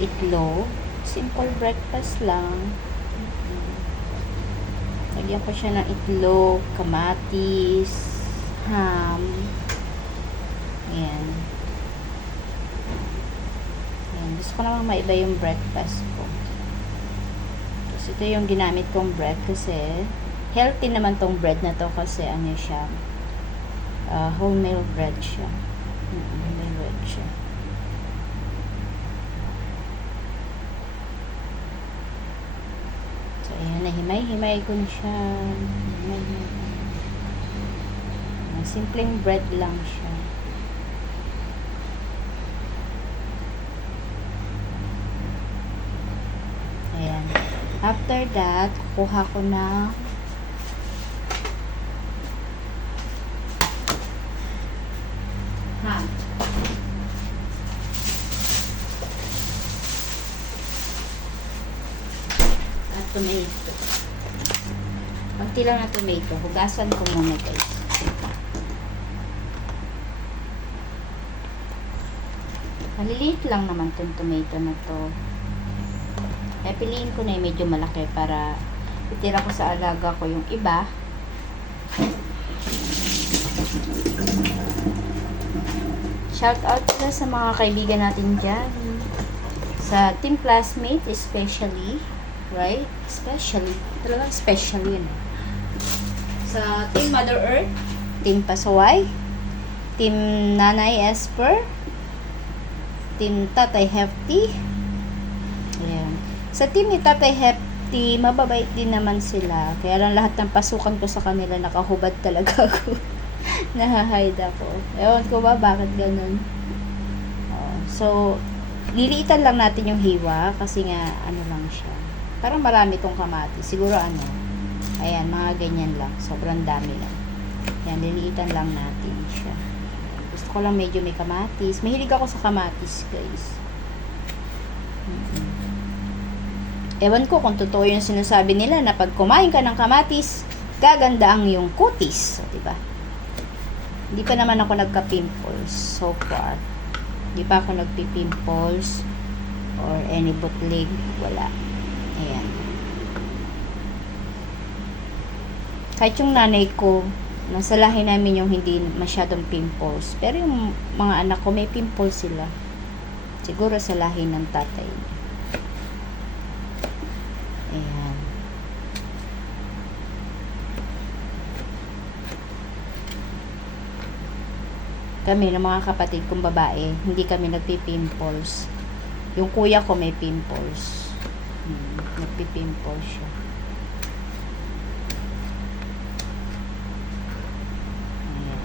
itlog. Simple breakfast lang. Lagyan ko siya ng itlog, kamatis, ham. Ayan. Ayan. Gusto ko namang maiba yung breakfast ko. Tapos ito yung ginamit kong bread kasi healthy naman tong bread na to kasi ano siya, wholemeal bread siya. Wholemeal bread siya. So, ayan, nahimay-himay ko na siya. Simpleng bread lang siya. Ayan. After that, kukuha ko na ham. At tomato. Pagti lang na tomato. Hugasan ko muna, guys. Maliliit lang naman tong tomato na to. Kaya piliin ko na yung medyo malaki para itira ko sa alaga ko yung iba. Shout out sila sa mga kaibigan natin dyan. Sa team classmate especially. Right? Especially. Talagang special yun. Sa team Mother Earth. Team Pasaway. Team Nanay Esper. Team Tatay Hefty. Ayan. Sa team ni Tatay Hefty, mababait din naman sila. Kaya lang lahat ng pasukan ko sa kanila, nakahubad talaga ako. Nahahide ako. Ewan ko ba bakit ganun. So, liliitan lang natin yung hiwa kasi nga, ano lang siya. Parang marami tong kamatis. Siguro ano, ayan, mga ganyan lang. Sobrang dami lang. Yan, liliitan lang natin siya. Gusto ko lang medyo may kamatis. Mahilig ako sa kamatis, guys. Ewan ko kung totoo yung sinasabi nila na pag kumain ka ng kamatis, gaganda ang iyong kutis. So, diba? Hindi pa naman ako nagka-pimples so far. Hindi pa ako nagpi-pimples or any bootleg. Wala. Ayan. Kahit yung nanay ko, nasa lahi namin yung hindi masyadong pimples. Pero yung mga anak ko, may pimples sila. Siguro sa lahi ng tatay. Ayan. Kami, ng mga kapatid kong babae, hindi kami nagpipimples. Yung kuya ko may pimples. Nagpipimples siya. Ayan.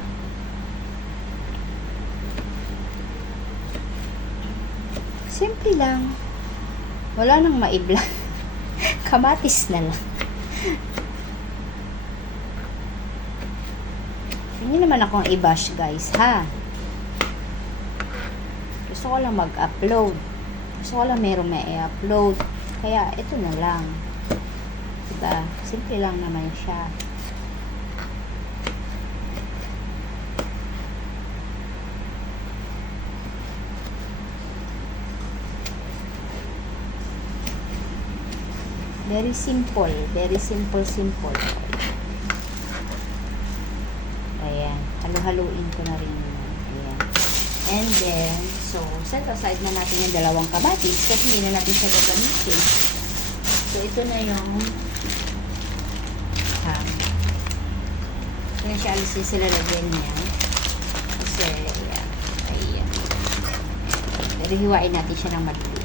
Simple lang. Wala nang maibla. Kamatis na lang. Hindi naman akong i-bash, guys, ha? Gusto ko lang mag-upload. Gusto ko lang meron may i-upload. Kaya, ito na lang. Diba? Simple lang naman siya. Very simple. Very simple, simple. Ayan. Halu-haluin ko na rin yun. Ayan. And then, so, set aside na natin yung dalawang kamatis kasi hindi na natin siya gagamitin. So, ito na yung ham. Ito na siya alisin sila lagyan niya. Kasi, ayan. Ayan. Pero hiwain natin siya ng maliit.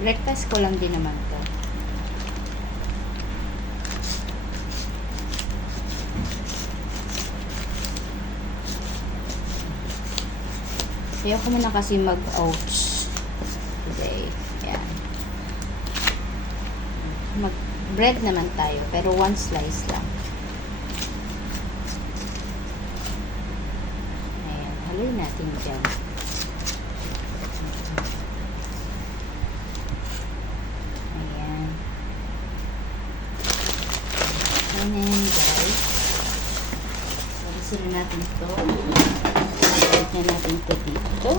Breakfast ko lang din naman to. Kaya ko muna kasi mag-oats today. Ayan. Mag-bread naman tayo, pero one slice lang. Ayan. Haluin natin dyan. Ayan guys. Alisin na natin ito. Balik na natin ito dito.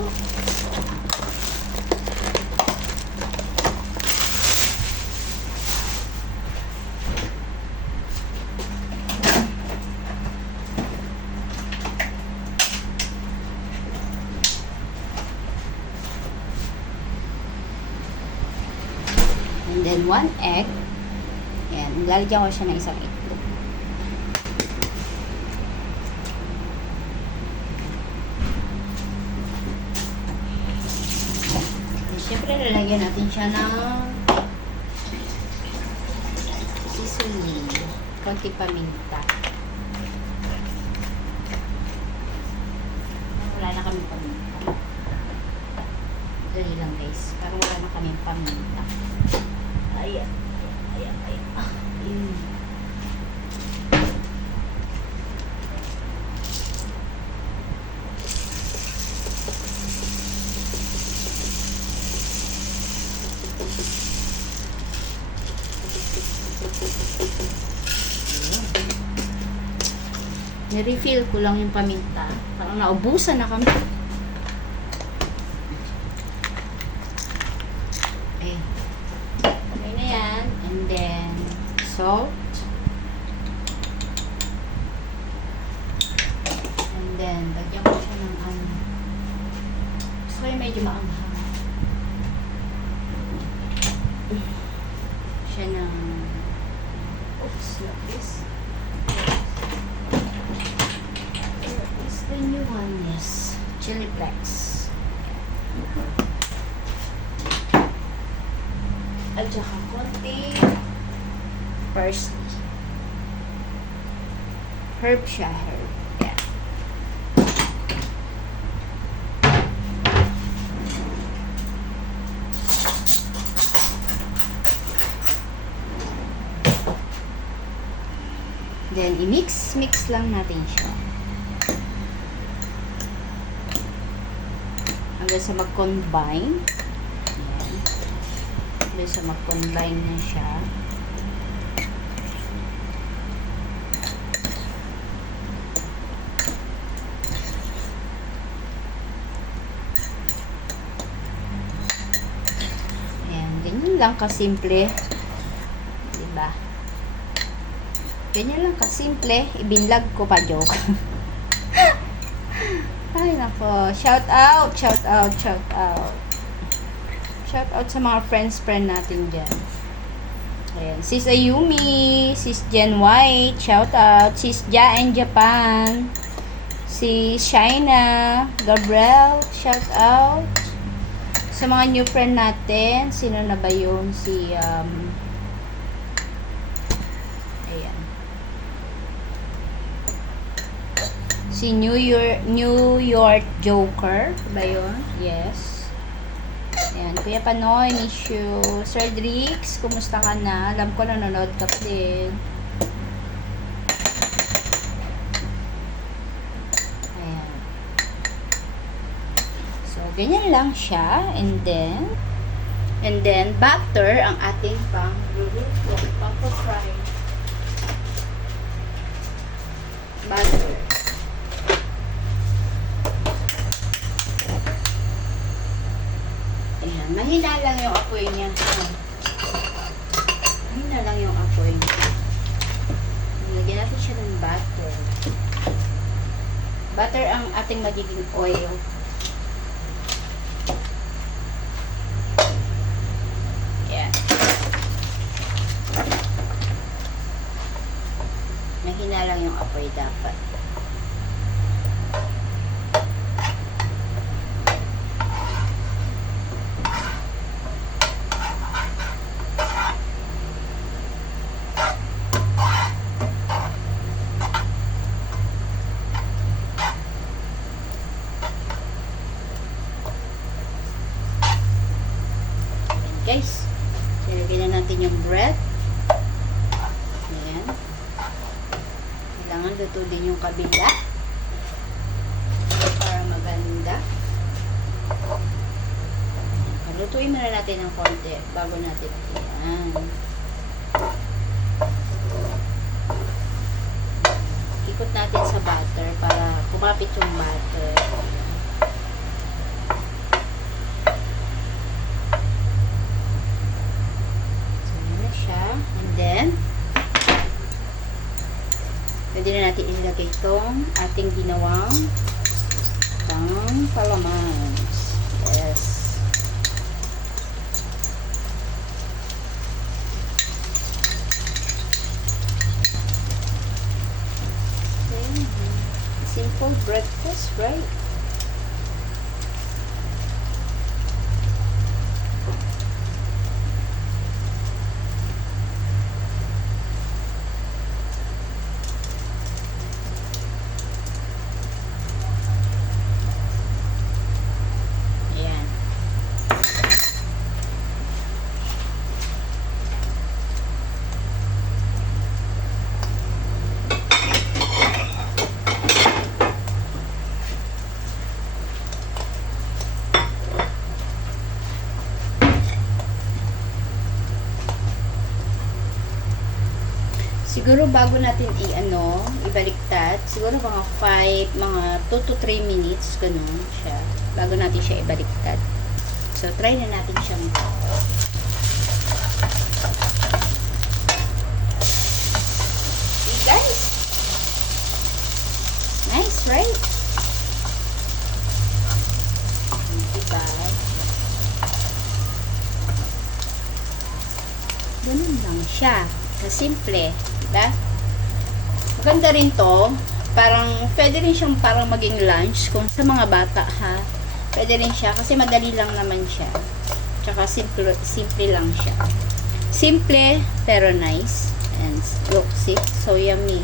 And then 1 egg. Ayan, lalagyan ko siya ng isang itlog. Siyempre, lalagyan natin siya ng seasoning. Konti paminta. Wala na kami paminta. Dali lang guys. Parang wala na kami paminta. Ayan. Ayan. Ayan. Ayan. Ni-refill ko lang yung paminta. Parang naubusan na kami. Okay. Okay na yan. And then, salt. And then, lagyan ko siya ng ano. Gusto ko yung medyo maanghang. Siya ng oops, like this. The new one is chili flakes. At saka konti parsley. Herb siya, herb. Yeah. Then, i-mix lang natin siya. Hanggang sa mag-combine. Ayan. Hanggang sa mag-combine na siya. Ayan. Ganyan lang kasimple. Diba? Ganyan lang kasimple. Ibinlag ko pa, joke. Ay, nako. Shout out, shout out, shout out. Shout out sa mga friend natin dyan. Ayan. Sis Ayumi, Sis Jen White, shout out. Sis Ja in Japan. Sis Shaina, Gabriel, shout out. Sa mga new friend natin, sino na ba yun? Si, ayan. Si New York Joker ba yun? Yes. Ayan. Kuya Panoy, Nishu. Sir Drix, kumusta ka na? Alam ko nanonood ka pa din. Ayan. So, ganyan lang siya. And then, butter ang ating pang-fry. Butter. Ayan. Mahina lang yung apoy niya. Mahina lang yung apoy niya. Lagyan natin siya ng butter. Butter ang ating magiging oil. Ayan. Mahina lang yung apoy dapat. Guys, ilagay na natin yung bread. Ayan. Kailangan luto din yung kabila para maganda. Lutuin muna natin ng konti bago natin. Ayan. kumapit yung butter. So, yun na siya. And then, pwede na natin ilagay itong ating ginawang palamans. Yes. Okay. Simple breakfast, right? Siguro bago natin ibaliktad, siguro mga 2 to 3 minutes, ganun siya, bago natin siya ibaliktad. So, try na natin siyang see guys? Nice, right? Diba? Ganun lang siya. Simple, diba? Maganda rin to. Parang, pwede rin siyang parang maging lunch kung sa mga bata, ha? Pwede rin siya kasi madali lang naman siya. Tsaka simple lang siya. Simple, pero nice. And look, see? So yummy.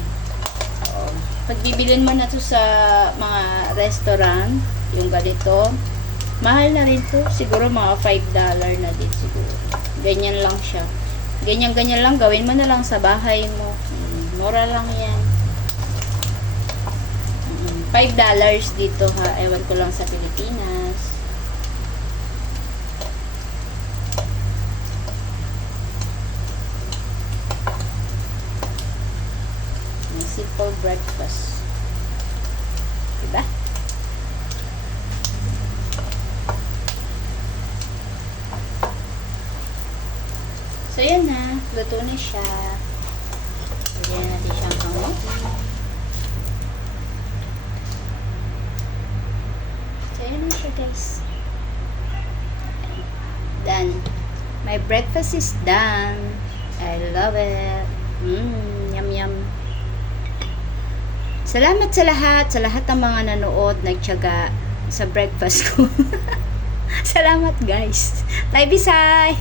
So, pag bibilin mo na to sa mga restaurant, yung ganito, mahal na rin to. Siguro mga $5 na din siguro. Ganyan lang siya. Ganyan-ganyan lang, gawin mo na lang sa bahay mo. Mura lang yan. $5 dito, ha. Ewan ko lang sa Pilipinas. May simple breakfast. Diba? So, yan na. Luto na siya. Lagyan na natin siyang kamote. So, yan na siya, guys. Done. My breakfast is done. I love it. Yum, yum. Salamat sa lahat ng mga nanood, nagtiyaga sa breakfast ko. Salamat, guys. Bye, Bisay!